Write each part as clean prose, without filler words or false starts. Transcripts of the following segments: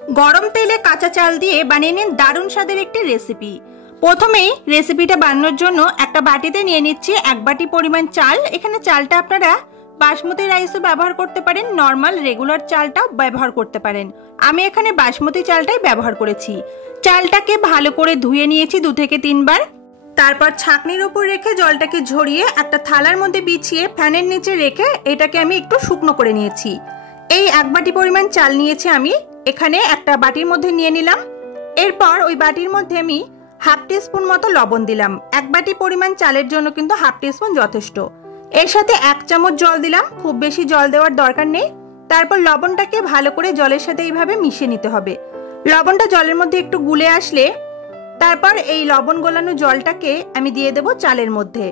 গরম তেলে কাঁচা চাল দিয়ে বানিয়ে নিন দারুণ স্বাদের একটি রেসিপি। প্রথমেই রেসিপিটা বানানোর জন্য একটা বাটিতে নিয়ে নিচ্ছি 1 বাটি পরিমাণ চাল। এখানে চালটা আপনারা বাসমতি রাইসও ব্যবহার করতে পারেন, নর্মাল রেগুলার চালটাও ব্যবহার করতে পারেন। আমি এখানে বাসমতি চালটাই ব্যবহার করেছি। চালটাকে ভালো করে ধুয়ে নিয়েছি 2 থেকে 3 বার। তারপর ছাঁকনির উপর রেখে জলটাকে ঝরিয়ে একটা থালার মধ্যে বিছিয়ে ফ্যানের নিচে রেখে এটাকে আমি একটু শুকনো করে নিয়েছি। এই 1 বাটি পরিমাণ চাল নিয়েছি আমি, এখানে একটা বাটির মধ্যে নিয়ে নিলাম। এরপর ওই বাটির মধ্যে আমি হাফ টিস্পুন মতো লবণ দিলাম। 1 বাটি পরিমাণ চালের জন্য কিন্তু হাফ টিস্পুন যথেষ্ট। এর সাথে 1 চামচ জল দিলাম, খুব বেশি জল দেওয়ার দরকার নেই। তারপর লবণটাকে ভালো করে জলের সাথে এইভাবে মিশিয়ে নিতে হবে। লবণটা জলের মধ্যে একটু গুলে আসলে তারপর এই লবণ গলানো জলটাকে আমি দিয়ে দেব চালের মধ্যে।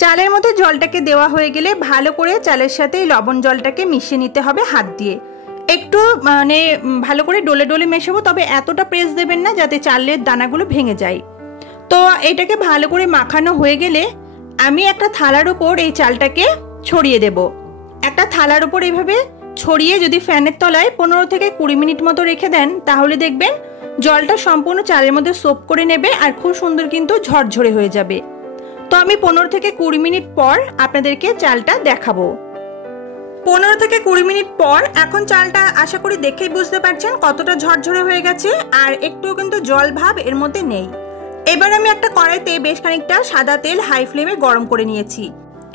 চালের মধ্যে জলটাকে দেওয়া হয়ে গেলে ভালো করে চালের সাথে এই লবণ জলটাকে মিশিয়ে নিতে হবে হাত দিয়ে। একটু ভালো করে ডলে ডলে মেশাবো, তবে এতটা প্রেস দেবেন না যাতে চালের দানাগুলো ভেঙে যায়। তো এটাকে ভালো করে মাখানো হয়ে গেলে আমি একটা থালার উপর এই চালটাকে ছড়িয়ে দেব। একটা থালার উপর এইভাবে ছড়িয়ে যদি ফ্যানের তলায় 15 থেকে 20 মিনিট মতো রেখে দেন, তাহলে দেখবেন জলটা সম্পূর্ণ চালের মধ্যে সোপ করে নেবে আর খুব সুন্দর কিন্তু ঝরঝরে হয়ে যাবে। তো আমি 15 থেকে 20 মিনিট পর আপনাদেরকে চালটা দেখাবো। 15 থেকে 20 মিনিট পর এখন চালটা আশা করি দেখেই বুঝতে পারছেন কতটা ঝরঝরে হয়ে গেছে, আর একটুও কিন্তু জল ভাব এর মধ্যে নেই। এবার আমি একটা কড়াইতে বেশ খানিকটা সাদা তেল হাই ফ্লেমে গরম করে নিয়েছি।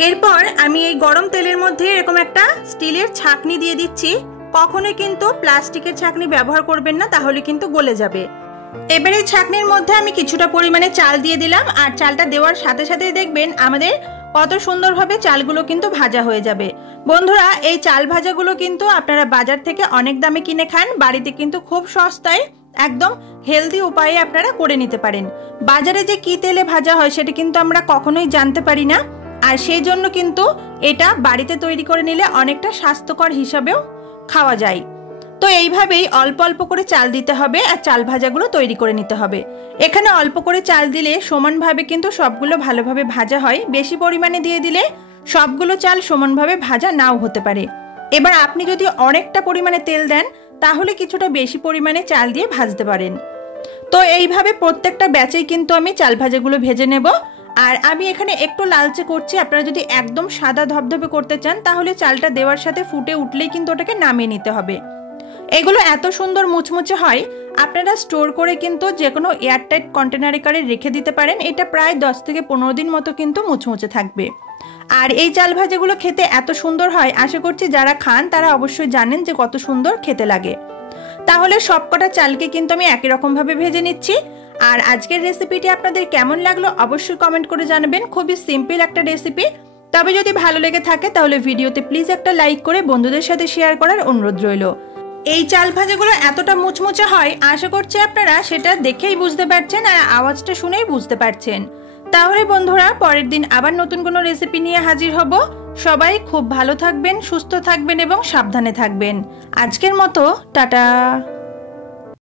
এরপর আমি এই গরম তেলের মধ্যে এরকম একটা স্টিলের ছাঁকনি দিয়ে দিচ্ছি। কখনোই কিন্তু প্লাস্টিকের ছাঁকনি ব্যবহার করবেন না, তাহলে কিন্তু গলে যাবে। এবারে ছাঁকনির মধ্যে আমি কিছুটা পরিমাণে চাল দিয়ে দিলাম, আর চালটা দেওয়ার সাথে সাথে দেখবেন আমাদের কত সুন্দরভাবে চালগুলো কিন্তু ভাজা হয়ে যাবে। বন্ধুরা, এই চাল ভাজাগুলো কিন্তু আপনারা বাজার থেকে অনেক দামে কিনে খান, বাড়িতে কিন্তু খুব সস্তায় একদম হেলদি উপায়ে আপনারা করে নিতে পারেন। বাজারে যে কি তেলে ভাজা হয় সেটা কিন্তু আমরা কখনোই জানতে পারি না, আর সেই জন্য কিন্তু এটা বাড়িতে তৈরি করে নিলে অনেকটা স্বাস্থ্যকর হিসাবেও খাওয়া যায়। তো এইভাবেই অল্প অল্প করে চাল দিতে হবে আর চাল ভাজাগুলো তৈরি করে নিতে হবে। এখানে অল্প করে চাল দিলে সমানভাবে কিন্তু সবগুলো ভালোভাবে ভাজা হয়। বেশি পরিমাণে দিয়ে দিলে সবগুলো চাল সমানভাবে ভাজা নাও হতে পারে। এবার আপনি যদি অনেকটা পরিমাণে তেল দেন, তাহলে কিছুটা বেশি পরিমাণে চাল দিয়ে ভাজতে পারেন। তো এইভাবে প্রত্যেকটা ব্যাচেই কিন্তু আমি চাল ভাজাগুলো ভেজে নেব। আর আমি এখানে একটু লালচে করছি। আপনারা যদি একদম সাদা ধবধবে করতে চান, তাহলে চালটা দেওয়ার সাথে ফুটে উঠলেই কিন্তু ওটাকে নামিয়ে নিতে হবে। এগুলো এত সুন্দর মুচমুচে হয়, আপনারা স্টোর করে কিন্তু যে কোনো এয়ারটাইট কন্টেনারে করে রেখে দিতে পারেন। এটা প্রায় 10 থেকে 15 দিন মতো কিন্তু মুচমুচে থাকবে। আর এই চাল ভাজাগুলো খেতে এত সুন্দর হয়, আশা করছি যারা খান তারা অবশ্যই জানেন যে কত সুন্দর খেতে লাগে। তাহলে সবকটা চালকে কিন্তু আমি একই রকমভাবে ভেজে নিচ্ছি। আর আজকের রেসিপিটি আপনাদের কেমন লাগলো অবশ্যই কমেন্ট করে জানাবেন। খুবই সিম্পল একটা রেসিপি, তবে যদি ভালো লেগে থাকে তাহলে ভিডিওতে প্লিজ একটা লাইক করে বন্ধুদের সাথে শেয়ার করার অনুরোধ রইল। এই চাল ভাজাগুলো এতটা মুচমুচে হয়, আশা করছি আপনারা সেটা দেখেই বুঝতে পারছেন আর আওয়াজটা শুনেই বুঝতে পারছেন। তাহলে বন্ধুরা, পরের দিন আবার নতুন কোনো রেসিপি নিয়ে হাজির হব। সবাই খুব ভালো থাকবেন, সুস্থ থাকবেন এবং সাবধানে থাকবেন। আজকের মতো টাটা।